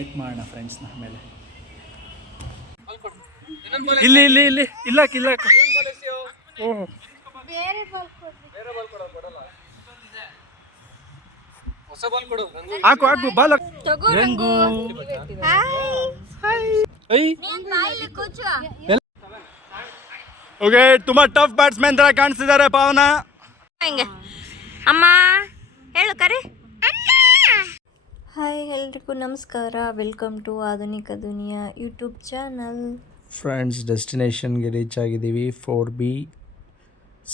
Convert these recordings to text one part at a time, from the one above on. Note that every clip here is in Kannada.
ಮೀಟ್ ಮಾಡೋಣ ಫ್ರೆಂಡ್ಸ್ನ ಆಮೇಲೆ. ಇಲ್ಲಿ ಇಲ್ಲಿ ಇಲ್ಲಿ ಇಲ್ಲಾಕ ಇಲ್ಲಾಕ. ಓಹ್ ಹಾಕು ಹಾಕು ಬಾಲ್ ರಂಗು. ಓಕೆ, ತುಂಬಾ ಟಫ್ ಬ್ಯಾಟ್ಸ್ಮನ್ ತರ ಕಾಣಿಸ್ತಿದ್ದಾರೆ ಪಾವನ. ಅಮ್ಮ ಹೇಳು ಕರಿ. ಹಾಯ್ ಎಲ್ರಿಗೂ ನಮಸ್ಕಾರ, ವೆಲ್ಕಮ್ ಟು ಆಧುನಿಕ ದುನಿಯಾ ಯೂಟ್ಯೂಬ್ ಚಾನಲ್. ಫ್ರೆಂಡ್ಸ್, ಡೆಸ್ಟಿನೇಷನ್ಗೆ ರೀಚ್ ಆಗಿದ್ದೀವಿ. 4B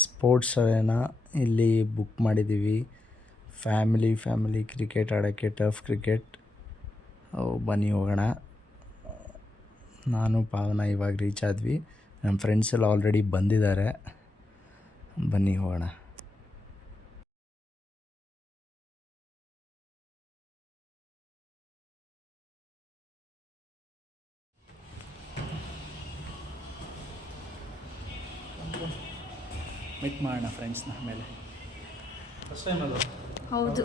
ಸ್ಪೋರ್ಟ್ಸ್ ಅರೇನಾ ಇಲ್ಲಿ ಬುಕ್ ಮಾಡಿದ್ದೀವಿ. ಫ್ಯಾಮಿಲಿ ಕ್ರಿಕೆಟ್ ಆಡೋಕ್ಕೆ, ಟಫ್ ಕ್ರಿಕೆಟ್. ಬನ್ನಿ ಹೋಗೋಣ. ನಾನು ಪಾವನ ಇವಾಗ ರೀಚ್ ಆದ್ವಿ. ನಮ್ಮ ಫ್ರೆಂಡ್ಸ್ ಎಲ್ಲ ಆಲ್ರೆಡಿ ಬಂದಿದ್ದಾರೆ. ಬನ್ನಿ ಹೋಗೋಣ. ಮೀಟ್ ಮಾಡೋಣ ಫ್ರೆಂಡ್ಸ್ನ ಆಮೇಲೆ. ಫಸ್ಟ್ ಟೈಮ್ ಅದು. ಹೌದು,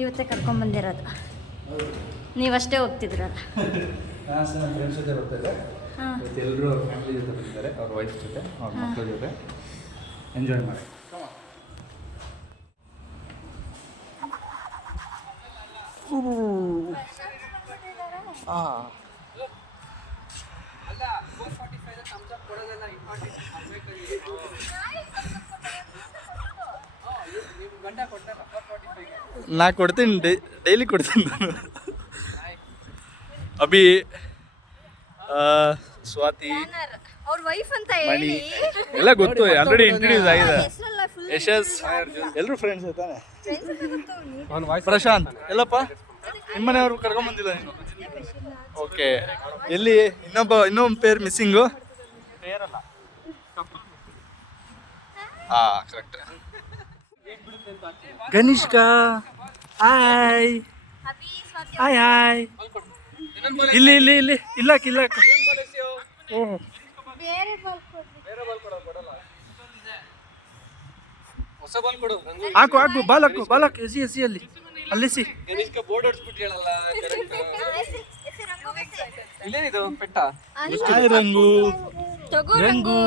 ಇವತ್ತೇ ಕರ್ಕೊಂಡ್ಬಂದಿರೋದು. ನೀವಷ್ಟೇ ಹೋಗ್ತಿದ್ರಲ್ಲ. ನಮ್ಮ ಫ್ರೆಂಡ್ಸ್ ಜೊತೆ ಬರ್ತಾಯಿದ್ದೆ. ಇವತ್ತು ಎಲ್ಲರೂ ಫ್ಯಾಮಿಲಿ ಜೊತೆ ಬಂದಿದ್ದಾರೆ, ಅವ್ರ ವೈಫ್ ಜೊತೆ, ಅವ್ರ ಮಕ್ಕಳ ಜೊತೆ. ಎಂಜಾಯ್ ಮಾಡಿ. ನಾ ಕೊಡ್ತೀನಿ, ಡೈಲಿ ಕೊಡ್ತೀನಿ ನಾನು. ಅಭಿ, ಸ್ವಾತಿ, ಅವ್ರ ವೈಫ್ ಅಂತ ಮಣಿ ಎಲ್ಲ ಗೊತ್ತು, ಆಲ್ರೆಡಿ ಇಂಟ್ರೊಡ್ಯೂಸ್ ಆಗಿದೆ. ಯಶಸ್ ಎಲ್ಲರೂ ಫ್ರೆಂಡ್ಸ್ ತಾನೆ. ಪ್ರಶಾಂತ್ ಎಲ್ಲಪ್ಪ, ನಿಮ್ಮನೆಯವರು ಕರ್ಕೊಂಬಂದಿಲ್ಲ ನೀನು? ಓಕೆ, ಎಲ್ಲಿ ಇನ್ನೊಂದು ಪೇರ್ ಮಿಸ್ಸಿಂಗು? ಹಾಂ, ಕರೆಕ್ಟ್. ಗಣೇಶ್ಕಾ, ಹಾಯ್ ಹಾಯ್ ಹಾಯ್. ಇಲ್ಲಿ ಇಲ್ಲಿ ಇಲ್ಲಿ ಇಲ್ಲಾಕ ಇಲ್ಲಾಕ. ಓಹ್, ಹಾಕು ಹಾಕು ಬಾಲ್ ಹಾಕು ಬಾಲ್ ಹಾಕು. ಎಸಿ ಅಲ್ಲಿ ಅಲ್ಲಿಸಿ. ಹಾಯ್ ರಂಗು ರಂಗು.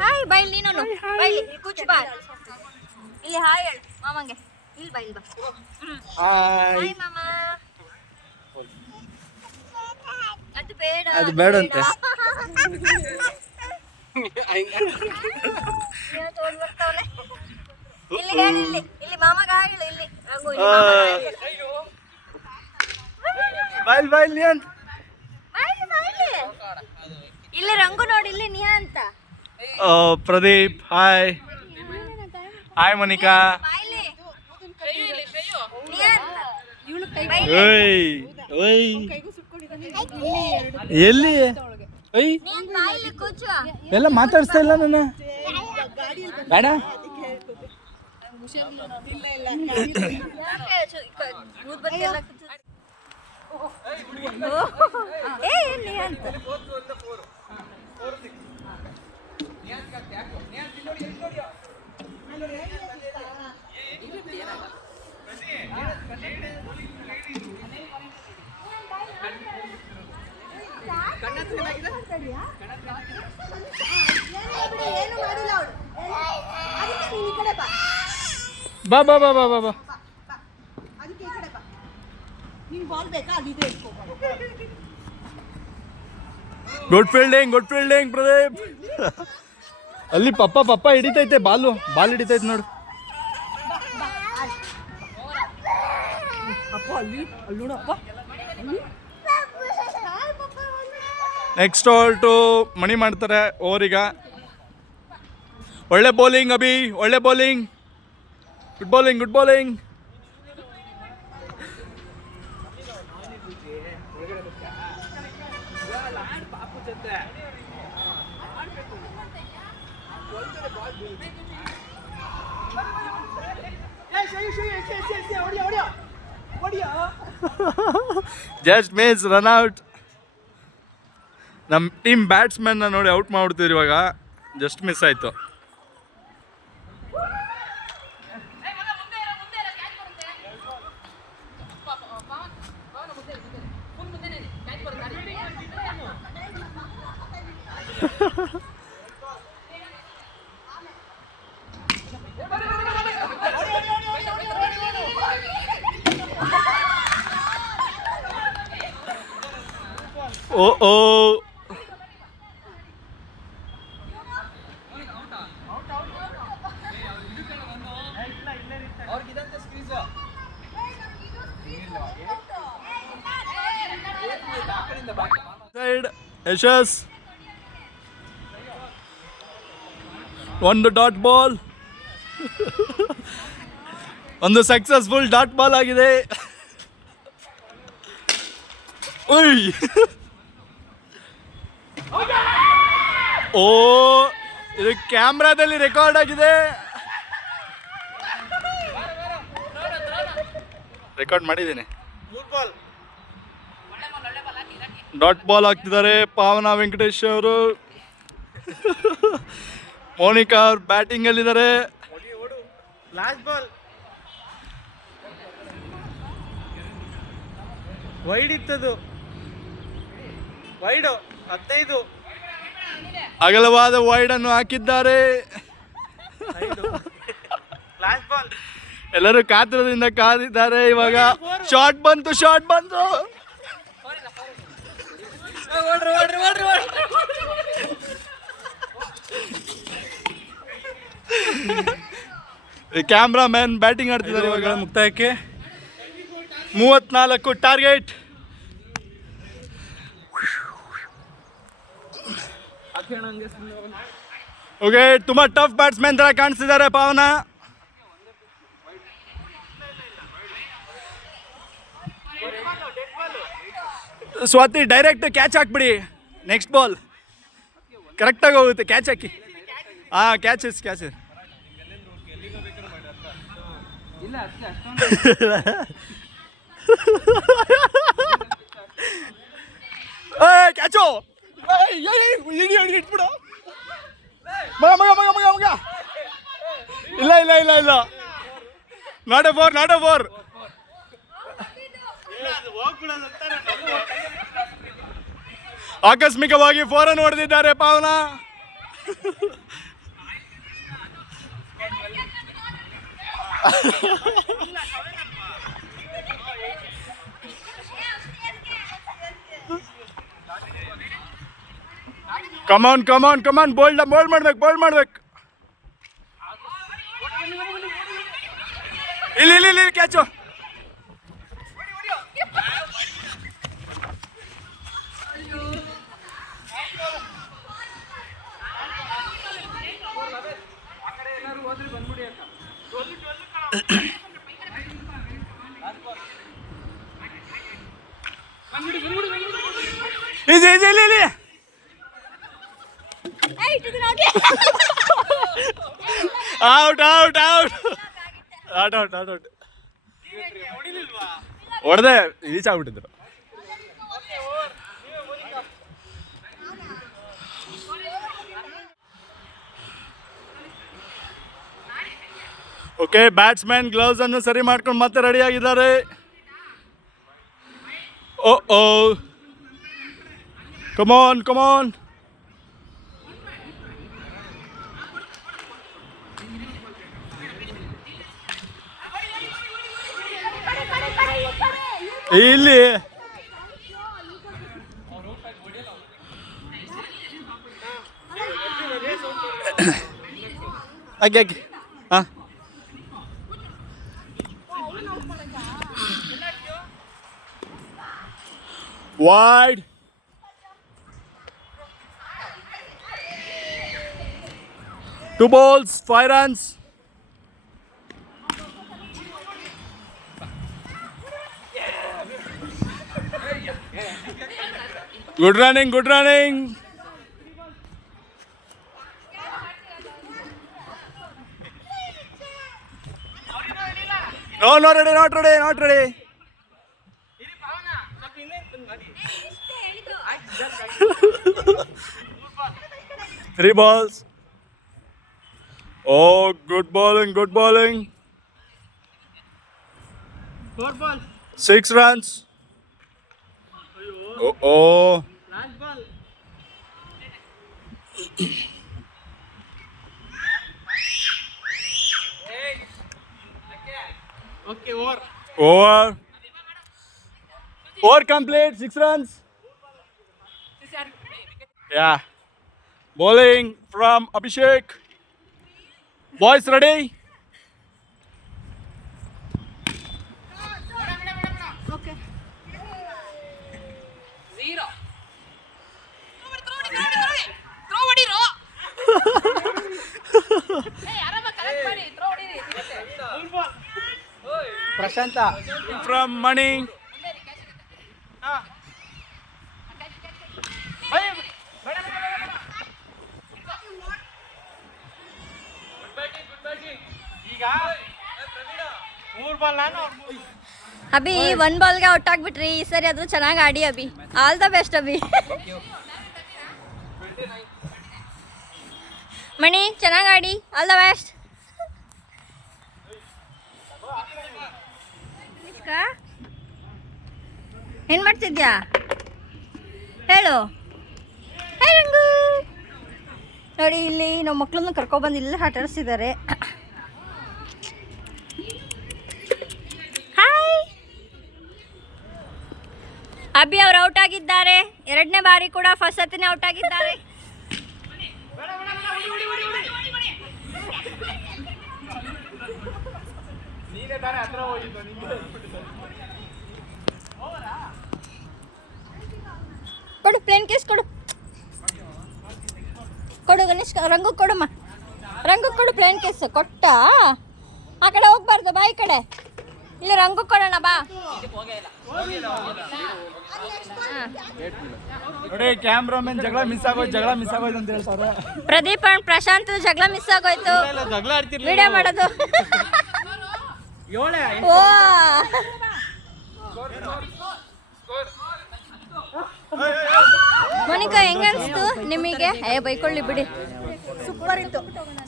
ಹಾಯ್ ಬೈಲ್ ನೀನು ಬೈಲ್ ಕುಚ್ ಬಾಲ್ ಇಲ್ಲಿ. ಹಾಯ್ ಹೇಳು ಮಾಮಂಗೆ. ಇಲ್ಲಿ ಬೈಲ್ ಬಾ. ಹಾಯ್ ಮಾಮ. ಅದು ಬೇಡ, ಅದು ಬೇಡ ಅಂತೆ. ಇಲ್ಲಿ ಹೇಳು, ಇಲ್ಲಿ ಮಾಮಗ ಹಾಯ್ ಹೇಳು. ಇಲ್ಲಿ ರಂಗು ಬಾಯ್ಲ್ ಬಾಯ್ಲ್ ನೀ ಅಂತ. ಇಲ್ಲಿ ರಂಗು ನೋಡಿ, ಇಲ್ಲಿ ನಿಯಾ ಅಂತ. ಪ್ರದೀಪ್ ಹಾಯ್. ಹಾಯ್ ಮೋನಿಕಾ. ಓಯ್ ಓಯ್, ಎಲ್ಲಿ ಓಯ್ ಎಲ್ಲ ಮಾತಾಡ್ಸ್ತಾ ಇಲ್ಲ ನನ್ನ. ಬೇಡ, ಬಾ ಬಾ ಬಾ ಬಾ ಬಾ ಬಾ. Good fielding Pradeep. ಅಲ್ಲಿ ಪಪ್ಪ ಹಿಡಿತೈತೆ, ಬಾಲ್ ಹಿಡಿತೈತೆ ನೋಡು. ನೆಕ್ಸ್ಟ್ ಓವರ್ ಟು ಮಣಿ ಮಾಡ್ತಾರೆ ಓವರೀಗ. ಒಳ್ಳೆ ಬೌಲಿಂಗ್ ಅಭಿ, ಒಳ್ಳೆ bowling. Good bowling. Just miss, run out. ನಮ್ಮ ಟೀಮ್ ಬ್ಯಾಟ್ಸ್ಮನ್ನ ನೋಡಿ ಔಟ್ ಮಾಡ್ಬಿಡ್ತಿದ್ರು ಇವಾಗ. ಜಸ್ಟ್ ಮಿಸ್ ಆಯಿತು. Oh. Side, Yashas. One dot ball. ಒಂದು ಸಕ್ಸಸ್ಫುಲ್ ಡಾಟ್ ಬಾಲ್ ಆಗಿದೆ. ಓಯ್ ಓ ಇದು ಕ್ಯಾಮ್ರಾದಲ್ಲಿ ರೆಕಾರ್ಡ್ ಆಗಿದೆ. ರೆಕಾರ್ಡ್ ಮಾಡಿದ್ದೀನಿ. ಡಾಟ್ ಬಾಲ್ ಹಾಕ್ತಿದ್ದಾರೆ ಪಾವನ ವೆಂಕಟೇಶ್ ಅವರು. ಮೋನಿಕಾ ಅವ್ರು ಬ್ಯಾಟಿಂಗ್ ಅಲ್ಲಿದ್ದಾರೆ. ಲಾಸ್ಟ್ ಬಾಲ್ ವೈಡ್ ಇತ್ತದು, ವೈಡು 15. ಅಗಲವಾದ ವೈಡ್ ಅನ್ನು ಹಾಕಿದ್ದಾರೆ. ಲಾಸ್ಟ್ ಬಾಲ್ ಎಲ್ಲರೂ ಕಾತರದಿಂದ ಕಾದಿದ್ದಾರೆ. ಇವಾಗ ಶಾಟ್ ಬಂತು. ಕ್ಯಾಮ್ರಾ ಮ್ಯಾನ್ ಬ್ಯಾಟಿಂಗ್ ಆಡ್ತಿದ್ದಾರೆ ಇವಾಗ ಮುಕ್ತಾಯಕ್ಕೆ. 34 ಟಾರ್ಗೆಟ್. ಓಕೆ, ತುಂಬಾ ಟಫ್ ಬ್ಯಾಟ್ಸ್ಮನ್ ತರ ಕಾಣಿಸ್ತಿದ್ದಾರೆ ಪಾವನ. ಸ್ವಾತಿ ಡೈರೆಕ್ಟ್ ಕ್ಯಾಚ್ ಹಾಕ್ಬಿಡಿ. ನೆಕ್ಸ್ಟ್ ಬಾಲ್ ಕರೆಕ್ಟಾಗಿ ಹೋಗುತ್ತೆ. ಕ್ಯಾಚ್ ಹಾಕಿ. ಕ್ಯಾಚಸ್ ಕ್ಯಾಚು ಇಟ್ಬಿಡು. ಮಗ ಇಲ್ಲ ನಾಟ್ ಎ ಫೋರ್. ಆಕಸ್ಮಿಕವಾಗಿ 4 ಅನ್ನು ಹೊಡೆದಿದ್ದಾರೆ ಪಾವನ. ಕಮಾನ್ ಬೋಲ್ಡ್ ಮಾಡ್ಬೇಕು. ಇಲ್ಲಿ ಕ್ಯಾಚು. ಇಲ್ಲಿ ಔಟ್. ಹೊಡೆದೆ ರೀಚ್ ಆಗ್ಬಿಟ್ಟಿದ್ರು. ಓಕೆ, ಬ್ಯಾಟ್ಸ್ಮನ್ ಗ್ಲೌಸ್ ಅನ್ನು ಸರಿ ಮಾಡ್ಕೊಂಡು ಮತ್ತೆ ರೆಡಿ ಆಗಿದ್ದಾರೆ. ಓ ಕಮಾನ್. ಇಲ್ಲಿ ಹಾಕಿ ಹಾಂ. Wide. Two balls, 5 runs. Good running. No, not ready. 3 balls. Oh, good bowling. 4 balls. 6 runs. Oh. Last ball. Okay, over. Over complete, 6 runs. Yeah. Bowling from Abhishek. Boys ready? Okay Prashanth From Mani. ಈಗ 3 ಬಾಲ್ ನಾನು ಅಭಿ 1 ಬಾಲ್ಗೆ ಔಟ್ ಆಗ್ಬಿಟ್ರಿ. ಈ ಸರಿ ಆದ್ರೂ ಚೆನ್ನಾಗಿ ಆಡಿ Abhi. All the best Abhi. Mani ಚೆನ್ನಾಗಿ ಆಡಿ. All the best. ಏನ್ ಮಾಡ್ತಿದ್ಯಾ ಹೇಳು. ಹೇ ರಂಗು ನೋಡಿ ಇಲ್ಲಿ ನಮ್ಮ ಮಕ್ಕಳನ್ನು ಕರ್ಕೊಬಂದು ಇಲ್ಲಿ ಆಟ ಆಡಿಸ್ತಿದ್ದಾರೆ. ಹಾಯ್ ಅಭಿ ಅವ್ರು ಔಟ್ ಆಗಿದ್ದಾರೆ. 2ನೇ ಬಾರಿ ಕೂಡ ಫಸ್ಟ್ ಸತಿನೇ ಔಟ್ ಆಗಿದ್ದಾರೆ. ಕೊಡು ಪ್ಲೇನ್ ಕೇಸ್ ಕೊಡು. ಕೊಡು ಗಣೇಶ್. ರಂಗು ಕೊಡಮ್ಮ. ರಂಗು ಕೊಡು ಪ್ಲೇನ್ ಕೇಸ್. ಕೊಟ್ಟ ಆ ಕಡೆ ಹೋಗ್ಬಾರ್ದು ಬಾ ಈ ಕಡೆ. ಇಲ್ಲಿ ರಂಗು ಕೊಡೋಣ ಬಾ. ನೋಡಿ ಕ್ಯಾಮ್ರಾಮನ್ ಜಗಳ ಮಿಸ್ ಆಗೋಯ್ತು ಅಂತ ಹೇಳ್ತಾರೆ. ಪ್ರದೀಪ್ ಅಂಡ್ ಪ್ರಶಾಂತ್ ಜಗಳ ಮಿಸ್ ಆಗೋಯ್ತು. ಜಗಳ ಆಡ್ತಿರ್ಲಿಲ್ಲ. ವಿಡಿಯೋ ಮಾಡೋದು. ಏಳೆ ಓ ಮೋನಿಕಾ ಹೆಂಗ ಅನ್ಸ್ತು ನಿಮಗೆ? ಬೈಕೊಳ್ಳಿ ಬಿಡಿ. ಸೂಪರ್ ಇತ್ತು.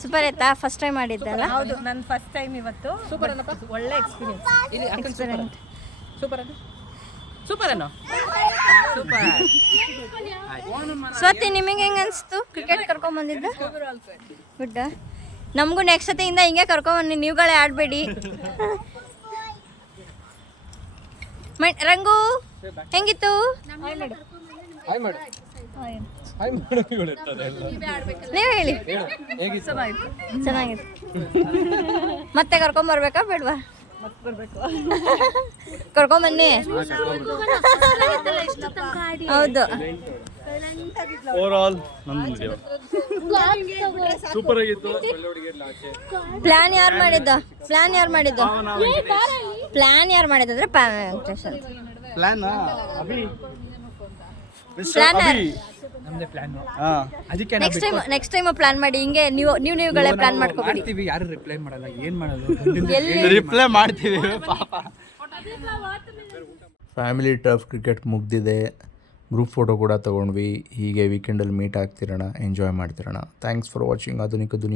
ಸೂಪರ್ ಆಯ್ತಾ? ಫಸ್ಟ್ ಟೈಮ್ ಮಾಡಿದ್ದಲ್ಲ? ಹೌದು, ನನ್ನ ಫಸ್ಟ್ ಟೈಮ್ ಇವತ್ತು. ಸೂಪರ್ ಅನ್ನಪ್ಪ, ಒಳ್ಳೆ ಎಕ್ಸ್ಪೀರಿಯನ್ಸ್. ಸೂಪರ್ ಅನ್ನೋ. ಸೂಪರ್. ಸ್ವತಿ ನಿಮಗೆ ಹೆಂಗ ಅನ್ಸ್ತು ಕ್ರಿಕೆಟ್ ಕರ್ಕೊಂಡ್ ಬಂದಿದ್ದು? ಗುಡ್. ನಮಗೂ ನೆಕ್ಸ್ಟ್ ಸತಿಯಿಂದ ಹಿಂಗೆ ಕರ್ಕೊಂಬನ್ನಿ, ನೀವುಗಳೇ ಆಡಬೇಡಿ. ರಂಗು ಹೆಂಗಿತ್ತು? ನೀವು ಹೇಳಿ. ಚೆನ್ನಾಗಿತ್ತು. ಮತ್ತೆ ಕರ್ಕೊಂಬರ್ಬೇಕಾ ಬೇಡವಾ? ಕರ್ಕೊಂಬನ್ನಿ. ಹೌದು. ಓವರ್ ಆಲ್ ನಂದು ಸೂಪರ್ ಆಗಿತ್ತು. ಪ್ಲಾನ್ ಯಾರು ಮಾಡಿದ್ದು? ಪ್ಲಾನ್ ಯಾರು ಮಾಡಿದ್ರೆ ಪ್ಲಾನ್ ಅಭಿ ನಮ್ದೇ ಪ್ಲಾನ್. ಅದಕ್ಕೆ ನೆಕ್ಸ್ಟ್ ಟೈಮ್ ಪ್ಲಾನ್ ಮಾಡಿ. ಹಿಂಗೆ ನೀವುಗಳೇ ಪ್ಲಾನ್ ಮಾಡ್ಕೊಬಿಡಿ. ಯಾರು ರಿಪ್ಲೈ ಮಾಡಲ್ಲ, ಏನ್ ಮಾಡೋದು? ರಿಪ್ಲೈ ಮಾಡ್ತೀವಿ ಪಾಪ. ಫ್ಯಾಮಿಲಿ ಟರ್ಫ್ ಕ್ರಿಕೆಟ್ ಮುಗ್ದಿದೆ. ಗ್ರೂಪ್ ಫೋಟೋ ಕೂಡ ತೊಗೊಂಡ್ವಿ. ಹೀಗೆ ವೀಕೆಂಡಲ್ಲಿ ಮೀಟ್ ಆಗ್ತಿರೋಣ, ಎಂಜಾಯ್ ಮಾಡ್ತಿರೋಣ. Thanks for watching Adhunika Duniya.